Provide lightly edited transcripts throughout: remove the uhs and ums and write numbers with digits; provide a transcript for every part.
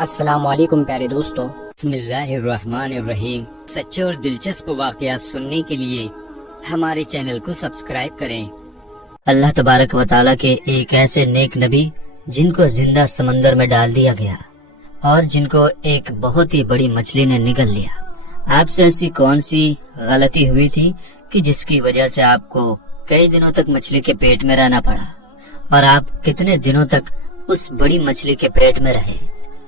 السلام علیکم پیارے دوستو۔ بسم اللہ الرحمن الرحیم۔ سچے اور دلچسپ واقعات سننے کے لیے ہمارے چینل کو سبسکرائب کریں۔ اللہ تبارک و تعالیٰ کے ایک ایسے نیک نبی جن کو زندہ سمندر میں ڈال دیا گیا اور جن کو ایک بہت ہی بڑی مچھلی نے نگل لیا۔ آپ سے ایسی کون سی غلطی ہوئی تھی کہ جس کی وجہ سے آپ کو کئی دنوں تک مچھلی کے پیٹ میں رہنا پڑا، اور آپ کتنے دنوں تک اس بڑی مچھلی کے پیٹ میں رہے،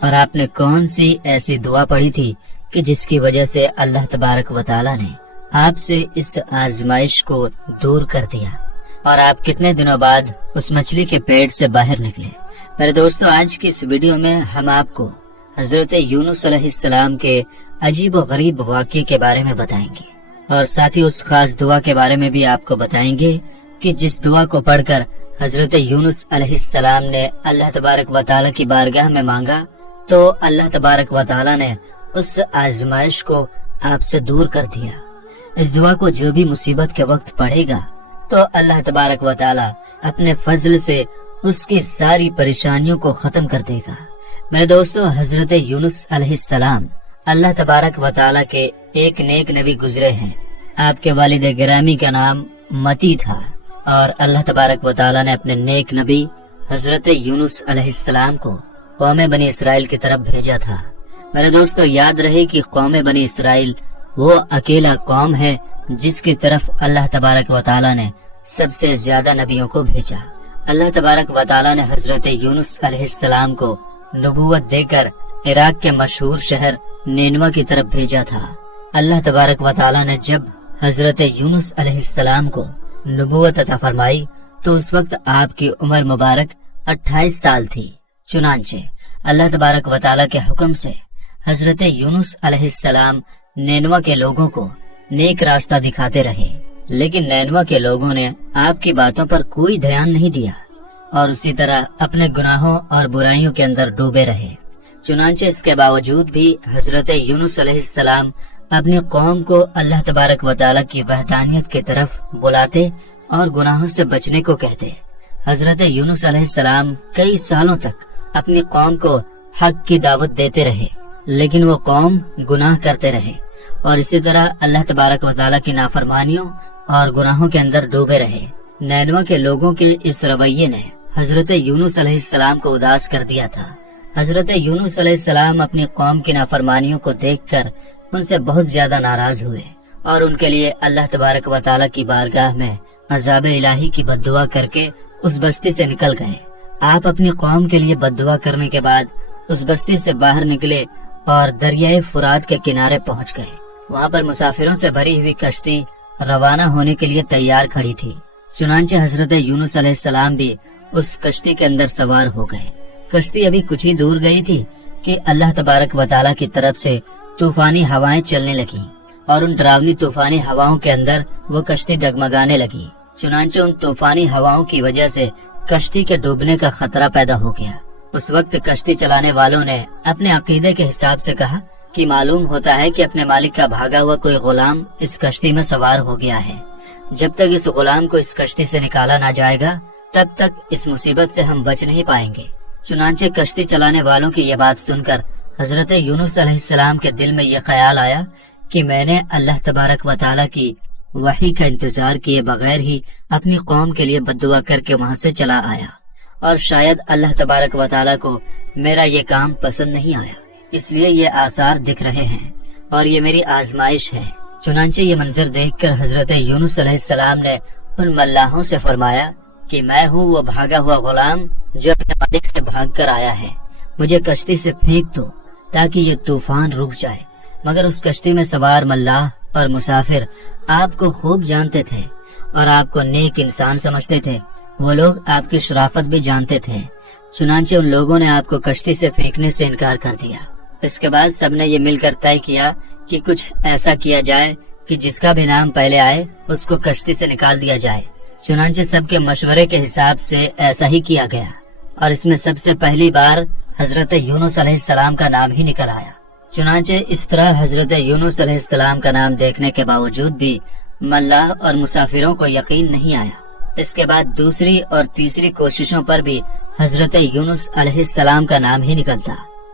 اور آپ نے کون سی ایسی دعا پڑھی تھی کہ جس کی وجہ سے اللہ تبارک و تعالیٰ نے آپ سے اس آزمائش کو دور کر دیا، اور آپ کتنے دنوں بعد اس مچھلی کے پیٹ سے باہر نکلے۔ میرے دوستو، آج کی اس ویڈیو میں ہم آپ کو حضرت یونس علیہ السلام کے عجیب و غریب واقعے کے بارے میں بتائیں گے، اور ساتھ ہی اس خاص دعا کے بارے میں بھی آپ کو بتائیں گے کہ جس دعا کو پڑھ کر حضرت یونس علیہ السلام نے اللہ تبارک و تعالیٰ کی بارگاہ میں مانگا تو اللہ تبارک و تعالیٰ نے اس آزمائش کو آپ سے دور کر دیا۔ اس دعا کو جو بھی مصیبت کے وقت پڑھے گا تو اللہ تبارک و تعالیٰ اپنے فضل سے اس کی ساری پریشانیوں کو ختم کر دے گا۔ میرے دوستو، حضرت یونس علیہ السلام اللہ تبارک و تعالیٰ کے ایک نیک نبی گزرے ہیں۔ آپ کے والد گرامی کا نام متی تھا، اور اللہ تبارک و تعالیٰ نے اپنے نیک نبی حضرت یونس علیہ السلام کو قوم بنی اسرائیل کی طرف بھیجا تھا۔ میرے دوستو، یاد رہے کہ قوم بنی اسرائیل وہ اکیلا قوم ہے جس کی طرف اللہ تبارک و تعالیٰ نے سب سے زیادہ نبیوں کو بھیجا۔ اللہ تبارک و تعالیٰ نے حضرت یونس علیہ السلام کو نبوت دے کر عراق کے مشہور شہر نینوا کی طرف بھیجا تھا۔ اللہ تبارک و تعالیٰ نے جب حضرت یونس علیہ السلام کو نبوت عطا فرمائی تو اس وقت آپ کی عمر مبارک 28 سال تھی۔ چنانچہ اللہ تبارک و تعالیٰ کے حکم سے حضرت یونس علیہ السلام نینوا کے لوگوں کو نیک راستہ دکھاتے رہے، لیکن نینوا کے لوگوں نے آپ کی باتوں پر کوئی دھیان نہیں دیا اور اسی طرح اپنے گناہوں اور برائیوں کے اندر ڈوبے رہے۔ چنانچہ اس کے باوجود بھی حضرت یونس علیہ السلام اپنی قوم کو اللہ تبارک و تعالیٰ کی وحدانیت کی طرف بلاتے اور گناہوں سے بچنے کو کہتے۔ حضرت یونس علیہ السلام کئی سالوں تک اپنی قوم کو حق کی دعوت دیتے رہے، لیکن وہ قوم گناہ کرتے رہے اور اسی طرح اللہ تبارک و تعالیٰ کی نافرمانیوں اور گناہوں کے اندر ڈوبے رہے۔ نینوا کے لوگوں کے اس رویے نے حضرت یونس علیہ السلام کو اداس کر دیا تھا۔ حضرت یونس علیہ السلام اپنی قوم کی نافرمانیوں کو دیکھ کر ان سے بہت زیادہ ناراض ہوئے اور ان کے لیے اللہ تبارک و تعالیٰ کی بارگاہ میں عذاب الہی کی بد دعا کر کے اس بستی سے نکل گئے۔ آپ اپنی قوم کے لیے بد دعا کرنے کے بعد اس بستی سے باہر نکلے اور دریائے فرات کے کنارے پہنچ گئے۔ وہاں پر مسافروں سے بھری ہوئی کشتی روانہ ہونے کے لیے تیار کھڑی تھی۔ چنانچہ حضرت یونس علیہ السلام بھی اس کشتی کے اندر سوار ہو گئے۔ کشتی ابھی کچھ ہی دور گئی تھی کہ اللہ تبارک و تعالیٰ کی طرف سے طوفانی ہوائیں چلنے لگیں، اور ان ڈراؤنی طوفانی ہواؤں کے اندر وہ کشتی ڈگمگانے لگی۔ چنانچہ ان طوفانی ہواؤں کی وجہ سے کشتی کے ڈوبنے کا خطرہ پیدا ہو گیا۔ اس وقت کشتی چلانے والوں نے اپنے عقیدے کے حساب سے کہا کہ معلوم ہوتا ہے کہ اپنے مالک کا بھاگا ہوا کوئی غلام اس کشتی میں سوار ہو گیا ہے۔ جب تک اس غلام کو اس کشتی سے نکالا نہ جائے گا تب تک اس مصیبت سے ہم بچ نہیں پائیں گے۔ چنانچہ کشتی چلانے والوں کی یہ بات سن کر حضرت یونس علیہ السلام کے دل میں یہ خیال آیا کہ میں نے اللہ تبارک و تعالیٰ کی وحی کا انتظار کیے بغیر ہی اپنی قوم کے لیے بد دعا کر کے وہاں سے چلا آیا، اور شاید اللہ تبارک و تعالیٰ کو میرا یہ کام پسند نہیں آیا، اس لیے یہ آثار دکھ رہے ہیں اور یہ میری آزمائش ہے۔ چنانچہ یہ منظر دیکھ کر حضرت یونس علیہ السلام نے ان ملاحوں سے فرمایا کہ میں ہوں وہ بھاگا ہوا غلام جو اپنے مالک سے بھاگ کر آیا ہے، مجھے کشتی سے پھینک دو تاکہ یہ طوفان رک جائے۔ مگر اس کشتی میں سوار ملاح اور مسافر آپ کو خوب جانتے تھے اور آپ کو نیک انسان سمجھتے تھے، وہ لوگ آپ کی شرافت بھی جانتے تھے۔ چنانچہ ان لوگوں نے آپ کو کشتی سے پھینکنے سے انکار کر دیا۔ اس کے بعد سب نے یہ مل کر طے کیا کہ کچھ ایسا کیا جائے کہ جس کا بھی نام پہلے آئے اس کو کشتی سے نکال دیا جائے۔ چنانچہ سب کے مشورے کے حساب سے ایسا ہی کیا گیا، اور اس میں سب سے پہلی بار حضرت یونس علیہ السلام کا نام ہی نکل آیا۔ چنانچہ اس طرح حضرت یونس علیہ السلام کا نام دیکھنے کے باوجود بھی ملاح اور مسافروں کو یقین نہیں آیا۔ اس کے بعد دوسری اور تیسری کوششوں پر بھی حضرت یونس علیہ السلام کا نام ہی نکلتا۔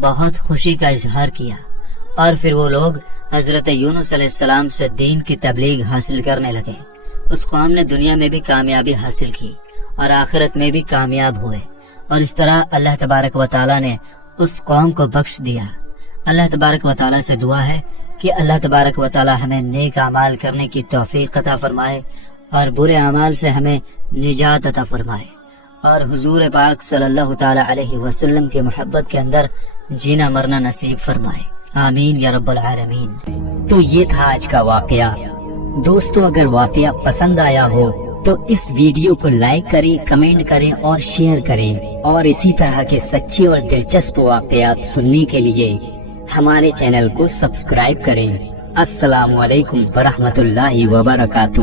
بہت خوشی کا اظہار کیا، اور پھر وہ لوگ حضرت یونس علیہ السلام سے دین کی تبلیغ حاصل کرنے لگے۔ اس قوم نے دنیا میں بھی کامیابی حاصل کی اور آخرت میں بھی کامیاب ہوئے، اور اس طرح اللہ تبارک و تعالیٰ نے اس قوم کو بخش دیا۔ اللہ تبارک و تعالیٰ سے دعا ہے کہ اللہ تبارک و تعالیٰ ہمیں نیک اعمال کرنے کی توفیق عطا فرمائے اور برے اعمال سے ہمیں نجات عطا فرمائے، اور حضور پاک صلی اللہ تعالی علیہ وسلم کی محبت کے اندر جینا مرنا نصیب فرمائے، آمین یا رب العالمین۔ تو یہ تھا آج کا واقعہ۔ دوستو اگر واقعہ پسند آیا ہو تو اس ویڈیو کو لائک کریں، کمنٹ کریں اور شیئر کریں، اور اسی طرح کے سچے اور دلچسپ واقعات سننے کے لیے ہمارے چینل کو سبسکرائب کریں۔ السلام علیکم ورحمۃ اللہ وبرکاتہ۔